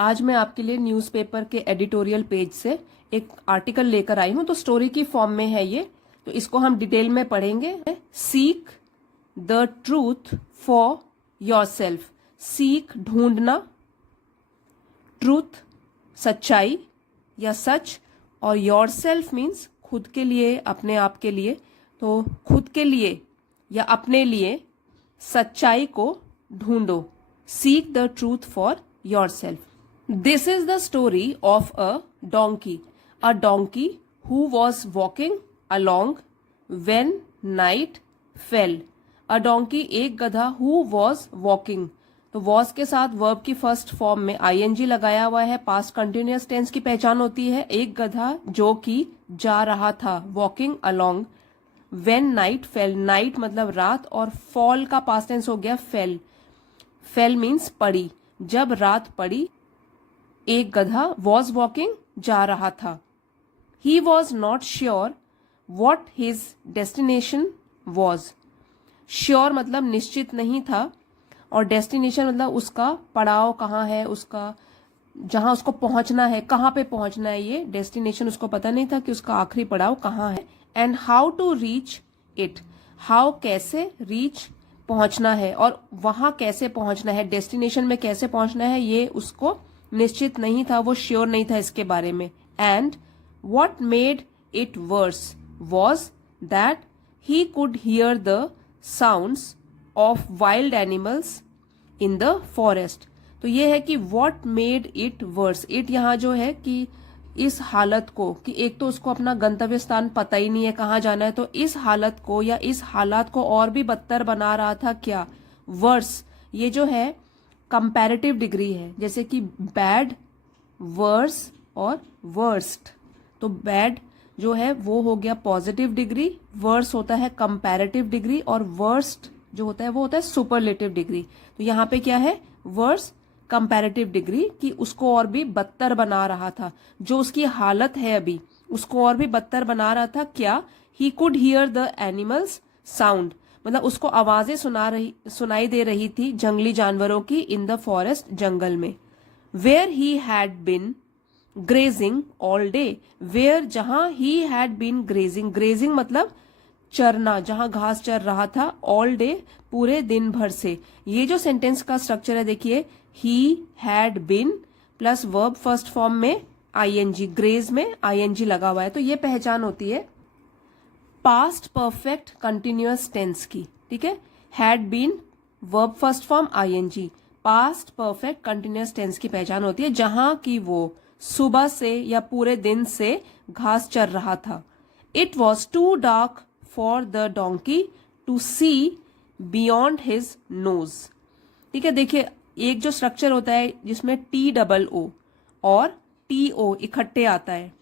आज मैं आपके लिए न्यूज़पेपर के एडिटोरियल पेज से एक आर्टिकल लेकर आई हूं। तो स्टोरी की फॉर्म में है ये, तो इसको हम डिटेल में पढ़ेंगे। Seek the truth for yourself. Seek ढूंढना, ट्रूथ सच्चाई या सच, और योरसेल्फ मीन्स खुद के लिए, अपने आप के लिए। तो खुद के लिए या अपने लिए सच्चाई को ढूंढो। Seek the truth for yourself. This is the story of a donkey who was walking along when night fell. A donkey एक गधा who was walking, तो was के साथ verb की फर्स्ट फॉर्म में ing लगाया हुआ है, पास्ट कंटिन्यूअस टेंस की पहचान होती है। एक गधा जो कि जा रहा था, walking along when night fell, night मतलब रात, और fall का पास्ट टेंस हो गया fell. Fell means पड़ी, जब रात पड़ी एक गधा वॉज वॉकिंग जा रहा था। He was not sure what his destination was. Sure मतलब निश्चित नहीं था, और डेस्टिनेशन मतलब उसका पड़ाव कहाँ है, उसका जहां उसको पहुंचना है, कहाँ पे पहुंचना है, ये डेस्टिनेशन उसको पता नहीं था कि उसका आखिरी पड़ाव कहाँ है। And how to reach it, how कैसे, रीच पहुंचना है, और वहां कैसे पहुंचना है, डेस्टिनेशन में कैसे पहुंचना है, ये उसको निश्चित नहीं था, वो श्योर नहीं था इसके बारे में। And what made it worse was that he could hear the sounds of wild animals in the forest. तो ये है कि what made it worse. It यहाँ जो है कि इस हालत को, कि एक तो उसको अपना गंतव्य स्थान पता ही नहीं है कहाँ जाना है, तो इस हालत को या इस हालात को और भी बदतर बना रहा था क्या, वर्स। ये जो है कंपैरेटिव डिग्री है, जैसे कि बैड, वर्स और वर्स्ट। तो बैड जो है वो हो गया पॉजिटिव डिग्री, वर्स होता है कंपैरेटिव डिग्री, और वर्स्ट जो होता है वो होता है सुपरलेटिव डिग्री। तो यहाँ पे क्या है, वर्स कंपैरेटिव डिग्री, कि उसको और भी बदतर बना रहा था, जो उसकी हालत है अभी उसको और भी बदतर बना रहा था क्या। He could hear the animals sound, मतलब उसको आवाजें सुनाई दे रही थी जंगली जानवरों की, इन द फॉरेस्ट, जंगल में। Where he had been grazing all day, where जहां he had been grazing, grazing मतलब चरना, जहां घास चर रहा था, ऑल डे पूरे दिन भर से। ये जो सेंटेंस का स्ट्रक्चर है देखिए, ही had bin plus verb first form में आईएनजी, ग्रेज में आईएनजी लगा हुआ है, तो ये पहचान होती है पास्ट परफेक्ट कंटिन्यूअस टेंस की। ठीक है, had been verb first form ING, past perfect continuous tense की पहचान होती है जहां की वो सुबह से या पूरे दिन से घास चर रहा था। It was too dark for the donkey to see beyond his nose. ठीक है, देखिए एक जो स्ट्रक्चर होता है जिसमें TOO और TO इकट्ठे आता है,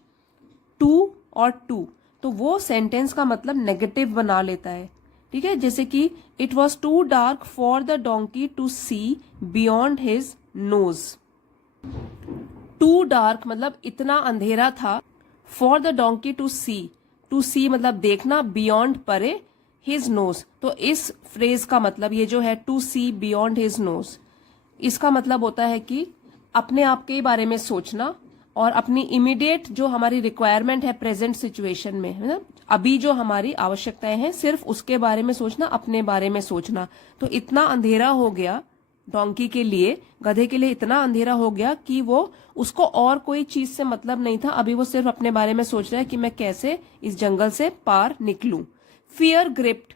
टू और टू, तो वो सेंटेंस का मतलब नेगेटिव बना लेता है। ठीक है, जैसे कि it was too dark for the donkey to see beyond his nose. Too dark मतलब इतना अंधेरा था, for the donkey to see मतलब देखना, बियॉन्ड परे, हिज नोज। तो इस फ्रेज का मतलब ये जो है to see beyond his nose, इसका मतलब होता है कि अपने आप के बारे में सोचना, और अपनी इमीडिएट जो हमारी रिक्वायरमेंट है प्रेजेंट सिचुएशन में, है ना, अभी जो हमारी आवश्यकताएं हैं सिर्फ उसके बारे में सोचना, अपने बारे में सोचना। तो इतना अंधेरा हो गया डोंकी के लिए, गधे के लिए इतना अंधेरा हो गया कि वो, उसको और कोई चीज से मतलब नहीं था, अभी वो सिर्फ अपने बारे में सोच रहा है कि मैं कैसे इस जंगल से पार निकलूं। Fear gripped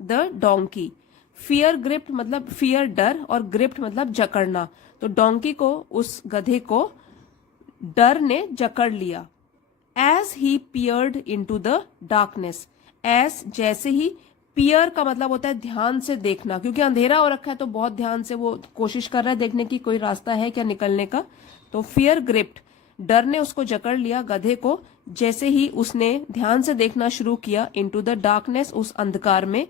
the donkey, fear gripped मतलब फियर डर, और ग्रिप्ड मतलब जकड़ना। तो डोंकी को, उस गधे को डर ने जकड़ लिया। As he peered into the darkness, as जैसे ही, पियर का मतलब होता है ध्यान से देखना, क्योंकि अंधेरा हो रखा है तो बहुत ध्यान से वो कोशिश कर रहा है देखने की कोई रास्ता है क्या निकलने का। तो फियर ग्रिप्ड, डर ने उसको जकड़ लिया गधे को, जैसे ही उसने ध्यान से देखना शुरू किया, इन टू द डार्कनेस उस अंधकार में,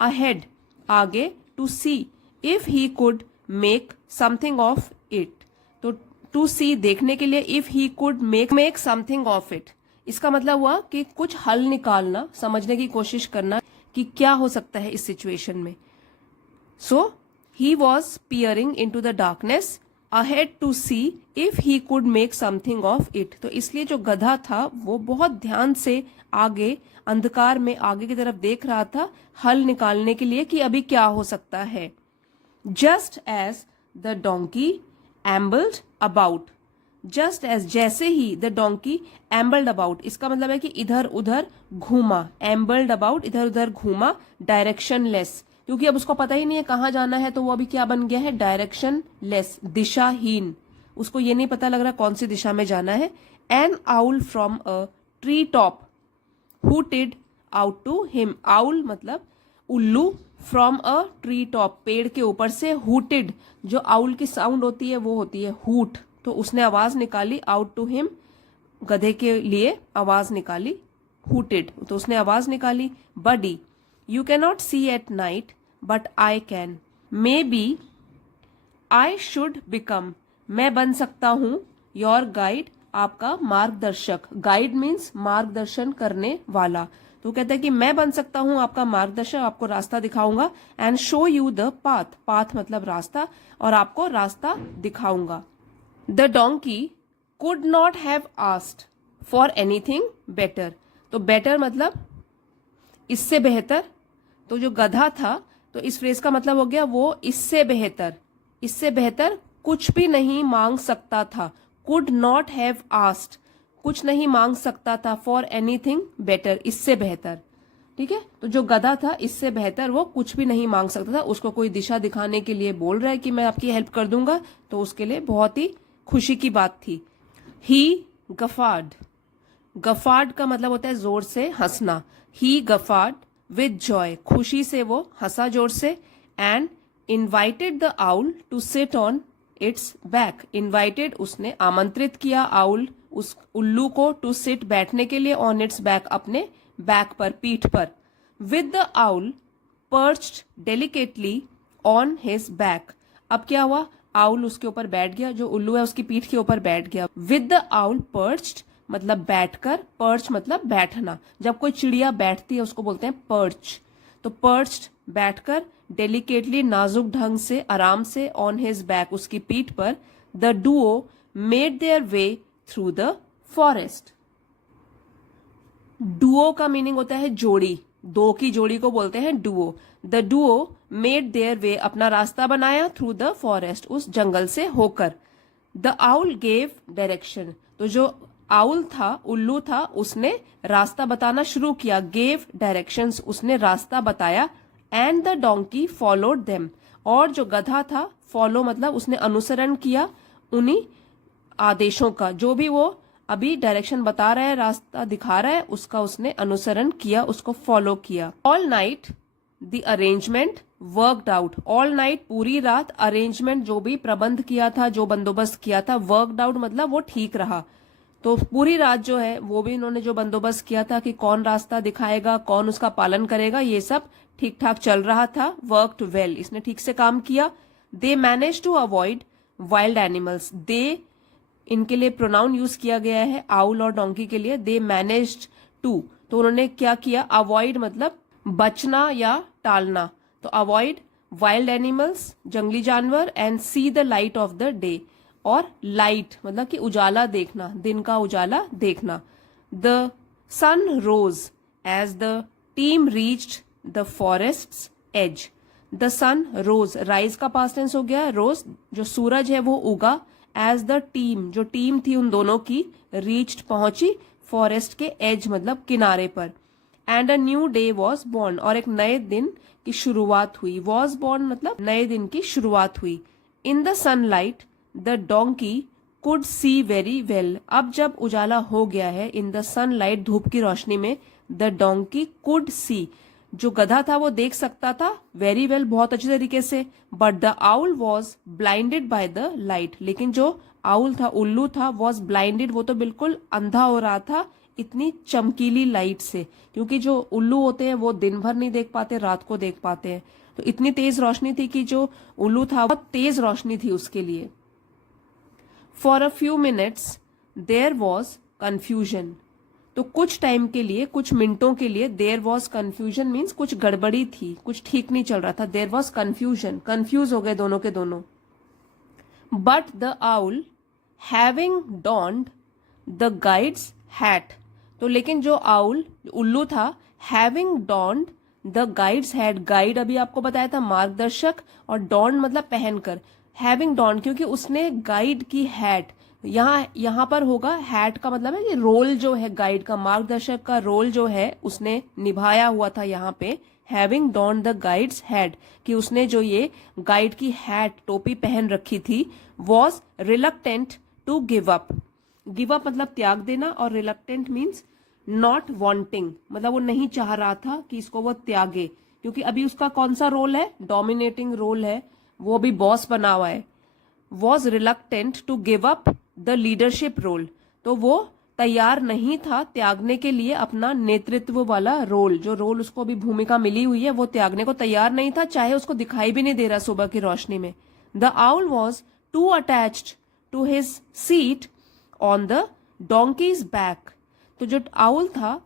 अहेड आगे, to see if he could make something of it. तो टू सी देखने के लिए, if he could make something of it, इसका मतलब हुआ कि कुछ हल निकालना, समझने की कोशिश करना कि क्या हो सकता है इस सिचुएशन में। So he was peering into the darkness ahead to see if he could make something of it. तो इसलिए जो गधा था वो बहुत ध्यान से आगे अंधकार में आगे की तरफ देख रहा था हल निकालने के लिए कि अभी क्या हो सकता है। Just as the donkey ambled about, just as जैसे ही द डोंकी एम्बल्ड अबाउट, इसका मतलब है कि इधर उधर घूमा, एम्बल्ड अबाउट इधर उधर घूमा, डायरेक्शन लेस, क्योंकि अब उसको पता ही नहीं है कहाँ जाना है, तो वो अभी क्या बन गया है, डायरेक्शन लेस, दिशाहीन, उसको ये नहीं पता लग रहा कौन सी दिशा में जाना है। An owl from a treetop hooted out to him, owl मतलब उल्लू, फ्रॉम अ ट्री टॉप पेड़ के ऊपर से, हूटेड जो आउल की साउंड होती है वो होती है हूट, तो उसने आवाज निकाली, आउट टू हिम गधे के लिए आवाज निकाली, हूटेड, तो उसने आवाज निकाली। Buddy you can not see at night but I can, maybe I should become, मैं बन सकता हूं, योर गाइड आपका मार्गदर्शक, गाइड मीन्स मार्गदर्शन करने वाला, तो कहता है कि मैं बन सकता हूं आपका मार्गदर्शक, आपको रास्ता दिखाऊंगा। And show you the path, path मतलब रास्ता, और आपको रास्ता दिखाऊंगा। The donkey could not have asked for anything better, तो बेटर मतलब इससे बेहतर, तो जो गधा था तो इस फ्रेज का मतलब हो गया वो इससे बेहतर, इससे बेहतर कुछ भी नहीं मांग सकता था। कुड नॉट हैव आस्क्ड, कुछ नहीं मांग सकता था, फॉर एनीथिंग बेटर, इससे बेहतर, ठीक है। तो जो गधा था इससे बेहतर वो कुछ भी नहीं मांग सकता था, उसको कोई दिशा दिखाने के लिए बोल रहा है कि मैं आपकी हेल्प कर दूंगा, तो उसके लिए बहुत ही खुशी की बात थी। ही गफार्ड, गफार्ड का मतलब होता है जोर से हंसना, ही गफार्ड विद जॉय, खुशी से वो हंसा जोर से। And invited the owl to sit on its back, invited उसने आमंत्रित किया आउल उस उल्लू को, टू सिट बैठने के लिए, ऑन इट्स बैक अपने बैक पर, पीठ पर। With the owl perched delicately on his back, अब क्या हुआ, आउल उसके ऊपर बैठ गया, जो उल्लू है उसकी पीठ के ऊपर बैठ गया। विद द आउल पर्च्ड मतलब बैठकर, पर्च मतलब बैठना, जब कोई चिड़िया बैठती है उसको बोलते हैं पर्च, तो पर्च्ड बैठकर, डेलिकेटली नाजुक ढंग से, आराम से, ऑन हिज बैक उसकी पीठ पर। The Duo made their way through the forest, Duo का मीनिंग होता है जोड़ी, दो की जोड़ी को बोलते हैं Duo. The Duo made their way अपना रास्ता बनाया, थ्रू द फॉरेस्ट उस जंगल से होकर। द आउल गेव डायरेक्शन, तो जो आउल था उल्लू था उसने रास्ता बताना शुरू किया, गेव डायरेक्शंस उसने रास्ता बताया। And the donkey followed them, और जो गधा था फॉलो मतलब उसने अनुसरण किया उन्हीं आदेशों का, जो भी वो अभी डायरेक्शन बता रहा है, रास्ता दिखा रहा है, उसका उसने अनुसरण किया, उसको फॉलो किया। All night the arrangement worked out, all night पूरी रात, अरेंजमेंट जो भी प्रबंध किया था, जो बंदोबस्त किया था, वर्कड आउट मतलब वो ठीक रहा, तो पूरी रात जो है वो भी इन्होंने जो बंदोबस्त किया था कि कौन रास्ता दिखाएगा, कौन उसका पालन करेगा, ये सब ठीक ठाक चल रहा था। वर्कड वेल, इसने ठीक से काम किया। They manage to avoid wild animals, they इनके लिए प्रोनाउन यूज किया गया है आउल और डोंकी के लिए। दे मैनेज्ड टू, तो उन्होंने क्या किया, अवॉइड मतलब बचना या टालना, तो अवॉइड वाइल्ड एनिमल्स जंगली जानवर, and see the light of the day, और लाइट मतलब कि उजाला देखना, दिन का उजाला देखना। The sun rose as the team reached the forests edge, the sun rose, rise का पास्ट टेंस हो गया, रोज जो सूरज है वो उगा, एज द टीम जो टीम थी उन दोनों की, रीच्ड पहुंची, फॉरेस्ट के एज मतलब किनारे पर। And a new day was born, और एक नए दिन की शुरुआत हुई, वॉज बॉर्न मतलब नए दिन की शुरुआत हुई। In the sunlight the donkey could see very well, अब जब उजाला हो गया है, इन द सनलाइट धूप की रोशनी में, द डोंकी कुड सी जो गधा था वो देख सकता था, वेरी वेल बहुत अच्छे तरीके से। But the owl was blinded by the light, लेकिन जो आउल था उल्लू था, वॉज ब्लाइंडेड वो तो बिल्कुल अंधा हो रहा था इतनी चमकीली लाइट से, क्योंकि जो उल्लू होते हैं वो दिन भर नहीं देख पाते, रात को देख पाते हैं, तो इतनी तेज रोशनी थी कि जो उल्लू था बहुत तेज रोशनी थी उसके लिए। For a few minutes there was confusion, तो कुछ टाइम के लिए, कुछ मिनटों के लिए, देयर वॉज कंफ्यूजन मीन्स कुछ गड़बड़ी थी, कुछ ठीक नहीं चल रहा था, देयर वॉज कंफ्यूजन, कंफ्यूज हो गए दोनों के दोनों। But the owl having dawned the guide's hat, तो लेकिन जो आउल उल्लू था, having dawned the guide's hat, guide अभी आपको बताया था मार्गदर्शक, और डॉन्ड मतलब पहनकर, हैविंग डॉन्ड क्योंकि उसने गाइड की हैट, यहाँ पर होगा हैट का मतलब है कि रोल जो है गाइड का, मार्गदर्शक का रोल जो है उसने निभाया हुआ था यहाँ पे, having don the guide's hat, कि उसने जो ये गाइड की हैट टोपी पहन रखी थी, was reluctant to give up, give up मतलब त्याग देना, और रिलक्टेंट मीन्स नॉट वांटिंग, मतलब वो नहीं चाह रहा था कि इसको वो त्यागे, क्योंकि अभी उसका कौन सा रोल है, डोमिनेटिंग रोल है, वो भी बॉस बना हुआ है। Was reluctant to give up the leadership role, तो वो तैयार नहीं था त्यागने के लिए अपना नेतृत्व वाला रोल, जो रोल उसको अभी भूमिका मिली हुई है वो त्यागने को तैयार नहीं था, चाहे उसको दिखाई भी नहीं दे रहा सुबह की रोशनी में। The owl was to attached to his seat on the donkey's back, तो जो आउल था,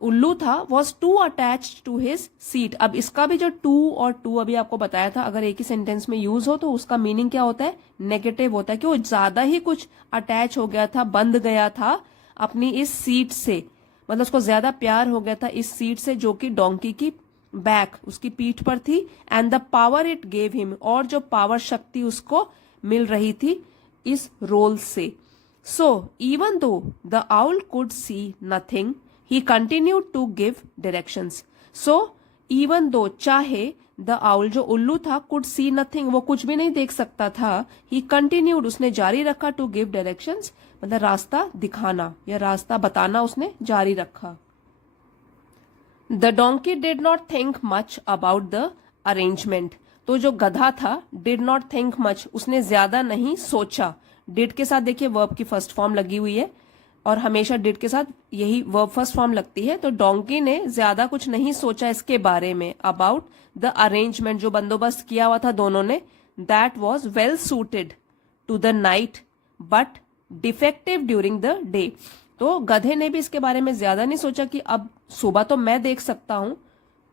उल्लू था, was to attached to his seat. अब इसका भी जो टू और टू अभी आपको बताया था, अगर एक ही सेंटेंस में यूज हो तो उसका मीनिंग क्या होता है, नेगेटिव होता है, कि वो ज्यादा ही कुछ अटैच हो गया था, बंध गया था अपनी इस सीट से, मतलब उसको ज्यादा प्यार हो गया था इस सीट से जो कि डोंकी की बैक, उसकी पीठ पर थी, and the power it gave him, और जो पावर शक्ति उसको मिल रही थी इस रोल से। So even though the owl could see nothing, he continued to give directions. So even though, चाहे the owl जो उल्लू था, could see nothing, वो कुछ भी नहीं देख सकता था, he continued, उसने जारी रखा to give directions, मतलब रास्ता दिखाना या रास्ता बताना उसने जारी रखा। The donkey did not think much about the arrangement, तो जो गधा था did not think much, उसने ज्यादा नहीं सोचा। did के साथ देखिए वर्ब की फर्स्ट फॉर्म लगी हुई है, और हमेशा डिड के साथ यही वर्ब फर्स्ट फॉर्म लगती है, तो डोंकी ने ज्यादा कुछ नहीं सोचा इसके बारे में, अबाउट द अरेंजमेंट, जो बंदोबस्त किया हुआ था दोनों ने, that was well suited to the night but defective during the day, तो गधे ने भी इसके बारे में ज्यादा नहीं सोचा कि अब सुबह तो मैं देख सकता हूं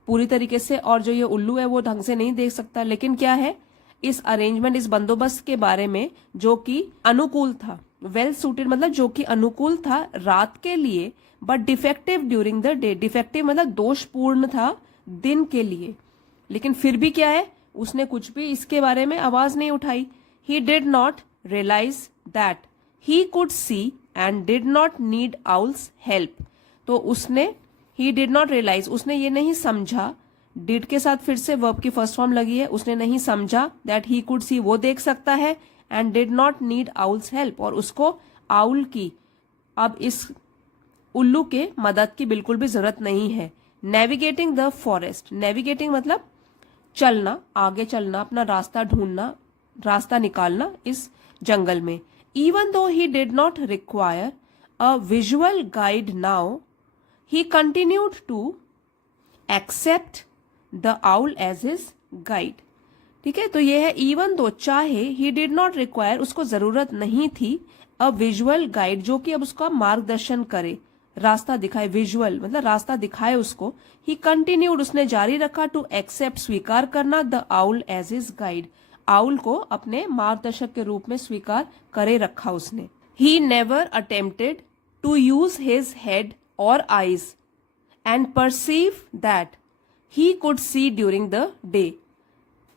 पूरी तरीके से, और जो ये उल्लू है वो ढंग से नहीं देख सकता, लेकिन क्या है इस अरेंजमेंट, इस बंदोबस्त के बारे में जो कि अनुकूल था, वेल सूटेड मतलब जो कि अनुकूल था रात के लिए, but defective during the day, defective मतलब दोषपूर्ण था दिन के लिए, लेकिन फिर भी क्या है उसने कुछ भी इसके बारे में आवाज नहीं उठाई। He did not realise that he could see and did not need owl's help, तो उसने ही डिड नॉट रियलाइज, उसने ये नहीं समझा, डिड के साथ फिर से वर्ब की फर्स्ट फॉर्म लगी है, उसने नहीं समझा दैट ही कुड सी, वो देख सकता है, and did not need owl's help, और उसको आउल की, अब इस उल्लू के मदद की बिल्कुल भी जरूरत नहीं है। नेविगेटिंग द फॉरेस्ट, नेविगेटिंग मतलब चलना, आगे चलना, अपना रास्ता ढूंढना, रास्ता निकालना इस जंगल में। Even though he did not require a visual guide now, he continued to accept the owl as his guide. ठीक है, तो ये है इवन दो, चाहे ही डिड नॉट रिक्वायर, उसको जरूरत नहीं थी, अ विजुअल गाइड, जो कि अब उसका मार्गदर्शन करे, रास्ता दिखाए, विजुअल मतलब रास्ता दिखाए उसको। ही कंटिन्यूड, उसने जारी रखा, टू एक्सेप्ट स्वीकार करना, the owl as his guide, owl को अपने मार्गदर्शक के रूप में स्वीकार करे रखा उसने। He never attempted to use his head और eyes and perceive that he could see during the day.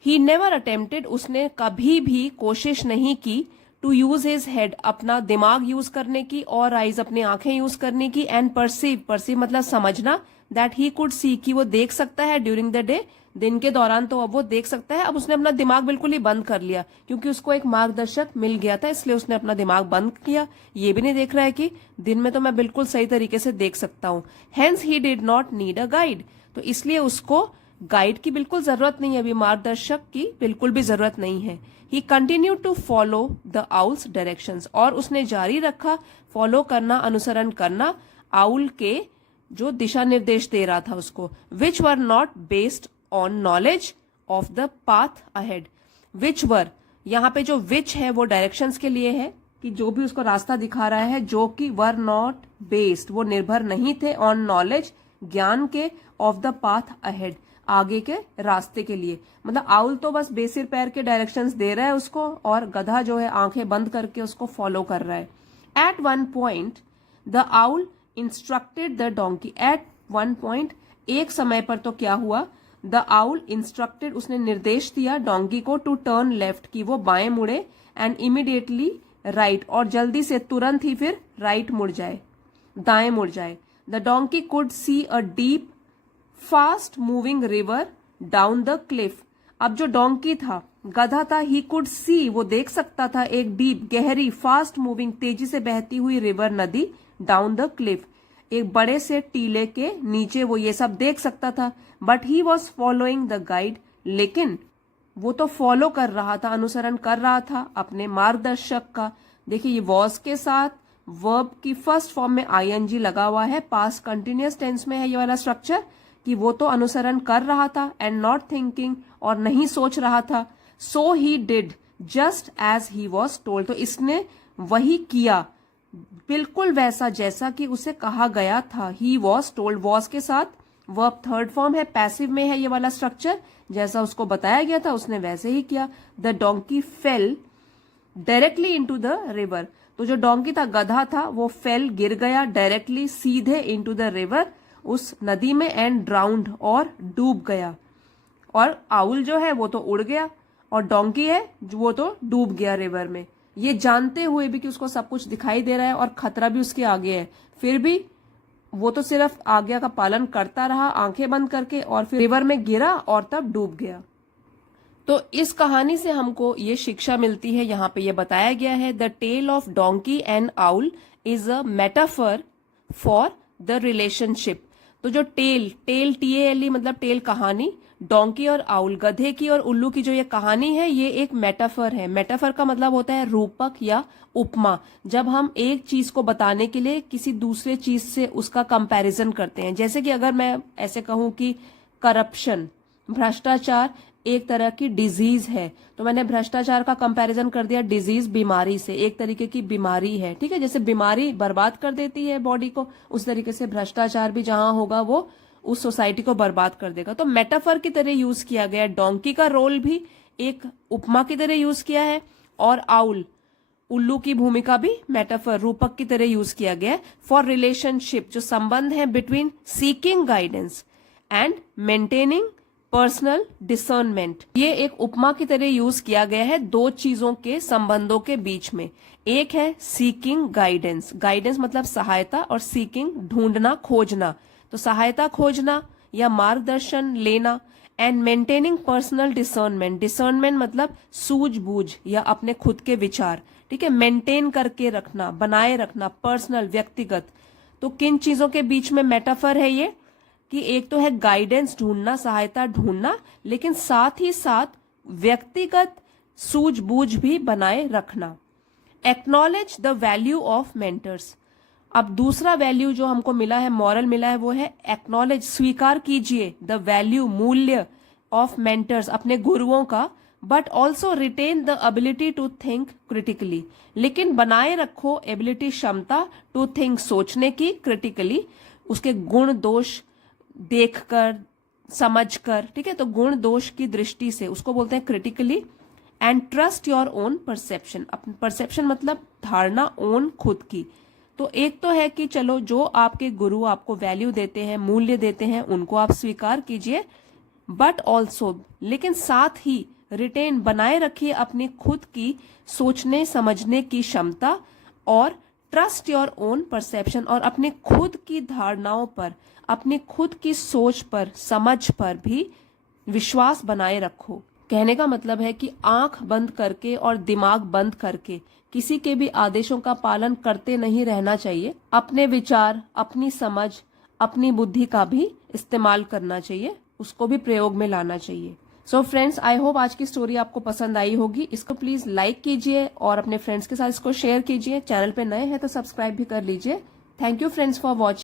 He never attempted, उसने कभी भी कोशिश नहीं की, टू यूज हिज हेड, अपना दिमाग यूज करने की, और आईज अपनी आंखें यूज करने की, एंड परसीव, परसीव मतलब समझना, दैट ही कुड सी, कि वो देख सकता है, ड्यूरिंग द डे, दिन के दौरान तो अब वो देख सकता है। अब उसने अपना दिमाग बिल्कुल ही बंद कर लिया, क्योंकि उसको एक मार्गदर्शक मिल गया था, इसलिए उसने अपना दिमाग बंद किया। ये भी नहीं देख रहा है कि दिन में तो मैं बिल्कुल सही तरीके से देख सकता हूँ। Hence he did not need a guide, तो इसलिए उसको गाइड की बिल्कुल जरूरत नहीं है, अभी मार्गदर्शक की बिल्कुल भी जरूरत नहीं है। He continue to follow the owl's directions, और उसने जारी रखा फॉलो करना, अनुसरण करना आउल के जो दिशा निर्देश दे रहा था उसको, which were not based on knowledge of the path ahead. Which were, यहाँ पे जो विच है वो डायरेक्शंस के लिए है, कि जो भी उसको रास्ता दिखा रहा है, जो कि वर नॉट बेस्ड, वो निर्भर नहीं थे, ऑन नॉलेज, ज्ञान के, ऑफ द पाथ अहेड, आगे के रास्ते के लिए। मतलब आउल तो बस बेसिर पैर के डायरेक्शंस दे रहा है उसको, और गधा जो है आंखें बंद करके उसको फॉलो कर रहा है। At one point the owl instructed the donkey. At one point, एक समय पर तो क्या हुआ, द आउल इंस्ट्रक्टेड, उसने निर्देश दिया डोंकी को, टू टर्न लेफ्ट, की वो बाएं मुड़े, एंड इमीडिएटली राइट, और जल्दी से तुरंत ही फिर राइट मुड़ जाए, दाएं मुड़ जाए। The donkey could see a deep fast moving river down the Cliff. अब जो डोंकी था, गधा था, ही कुड सी, वो देख सकता था एक डीप, गहरी, फास्ट मूविंग, तेजी से बहती हुई रिवर, नदी, डाउन द क्लिफ, एक बड़े से टीले के नीचे वो ये सब देख सकता था। But he was following the guide, लेकिन वो तो फॉलो कर रहा था, अनुसरण कर रहा था अपने मार्गदर्शक का। देखिए ये वॉज के साथ वर्ब की फर्स्ट फॉर्म में आईएनजी लगा हुआ है, पास्ट कंटिन्यूअस टेंस में है ये वाला स्ट्रक्चर, कि वो तो अनुसरण कर रहा था, एंड नॉट थिंकिंग, और नहीं सोच रहा था। So he did just as he was told, तो इसने वही किया बिल्कुल वैसा जैसा कि उसे कहा गया था। ही वॉज टोल्ड, वॉज के साथ वर्ब थर्ड फॉर्म है, पैसिव में है ये वाला स्ट्रक्चर, जैसा उसको बताया गया था उसने वैसे ही किया। The donkey fail directly into the river, तो जो डोंकी था, गधा था, वो फेल, गिर गया, डायरेक्टली, सीधे, इनटू द रिवर, उस नदी में, एंड ड्राउंड, और डूब गया। और आउल जो है वो तो उड़ गया, और डोंकी है वो तो डूब गया रिवर में। ये जानते हुए भी कि उसको सब कुछ दिखाई दे रहा है और खतरा भी उसके आगे है, फिर भी वो तो सिर्फ आज्ञा का पालन करता रहा आंखें बंद करके, और फिर रिवर में गिरा और तब डूब गया। तो इस कहानी से हमको ये शिक्षा मिलती है, यहाँ पे ये बताया गया है, the tale of donkey and owl is a metaphor for the relationship. तो जो टेल, TALE मतलब टेल, कहानी, डोंकी और आउल, गधे की और उल्लू की जो ये कहानी है, ये एक मेटाफर है। मेटाफर का मतलब होता है रूपक या उपमा, जब हम एक चीज को बताने के लिए किसी दूसरे चीज से उसका कंपैरिजन करते हैं। जैसे कि अगर मैं ऐसे कहूं कि करप्शन, भ्रष्टाचार एक तरह की डिजीज है, तो मैंने भ्रष्टाचार का कंपैरिजन कर दिया डिजीज, बीमारी से, एक तरीके की बीमारी है, ठीक है। जैसे बीमारी बर्बाद कर देती है बॉडी को, उस तरीके से भ्रष्टाचार भी जहां होगा वो उस सोसाइटी को बर्बाद कर देगा। तो मेटाफर की तरह यूज किया गया। डोंकी का रोल भी एक उपमा की तरह यूज किया है, और आउल, उल्लू की भूमिका भी मेटाफर, रूपक की तरह यूज किया गया है फॉर रिलेशनशिप, जो संबंध है between seeking guidance and maintaining personal discernment. ये एक उपमा की तरह यूज किया गया है दो चीजों के संबंधों के बीच में। एक है सीकिंग गाइडेंस, गाइडेंस मतलब सहायता, और सीकिंग ढूंढना, खोजना, तो सहायता खोजना या मार्गदर्शन लेना, and maintaining personal discernment, discernment मतलब सूझबूझ या अपने खुद के विचार, ठीक है, मेंटेन करके रखना, बनाए रखना, पर्सनल, व्यक्तिगत। तो किन चीजों के बीच में मेटाफर है ये, कि एक तो है गाइडेंस ढूंढना, सहायता ढूंढना, लेकिन साथ ही साथ व्यक्तिगत सूझबूझ भी बनाए रखना। Acknowledge the value of mentors. अब दूसरा वैल्यू जो हमको मिला है, मॉरल मिला है, वो है एक्नॉलेज, स्वीकार कीजिए, द वैल्यू, मूल्य, ऑफ मेंटर्स, अपने गुरुओं का, but also retain the ability to think critically, लेकिन बनाए रखो एबिलिटी, क्षमता, टू थिंक, सोचने की, क्रिटिकली, उसके गुण दोष देखकर, समझकर, ठीक है, तो गुण दोष की दृष्टि से उसको बोलते हैं critically. And trust your own perception, perception मतलब धारणा, ओन, खुद की। तो एक तो है कि चलो जो आपके गुरु आपको वैल्यू देते हैं, मूल्य देते हैं, उनको आप स्वीकार कीजिए, बट ऑल्सो, लेकिन साथ ही रिटेन, बनाए रखिए अपनी खुद की सोचने समझने की क्षमता, और ट्रस्ट योर ओन परसेप्शन, और अपनी खुद की धारणाओं पर, अपनी खुद की सोच पर, समझ पर भी विश्वास बनाए रखो। कहने का मतलब है कि आंख बंद करके और दिमाग बंद करके किसी के भी आदेशों का पालन करते नहीं रहना चाहिए। अपने विचार, अपनी समझ, अपनी बुद्धि का भी इस्तेमाल करना चाहिए, उसको भी प्रयोग में लाना चाहिए। सो फ्रेंड्स, आई होप आज की स्टोरी आपको पसंद आई होगी। इसको प्लीज लाइक कीजिए और अपने फ्रेंड्स के साथ इसको शेयर कीजिए। चैनल पे नए हैं तो सब्सक्राइब भी कर लीजिए। Thank you friends for watching.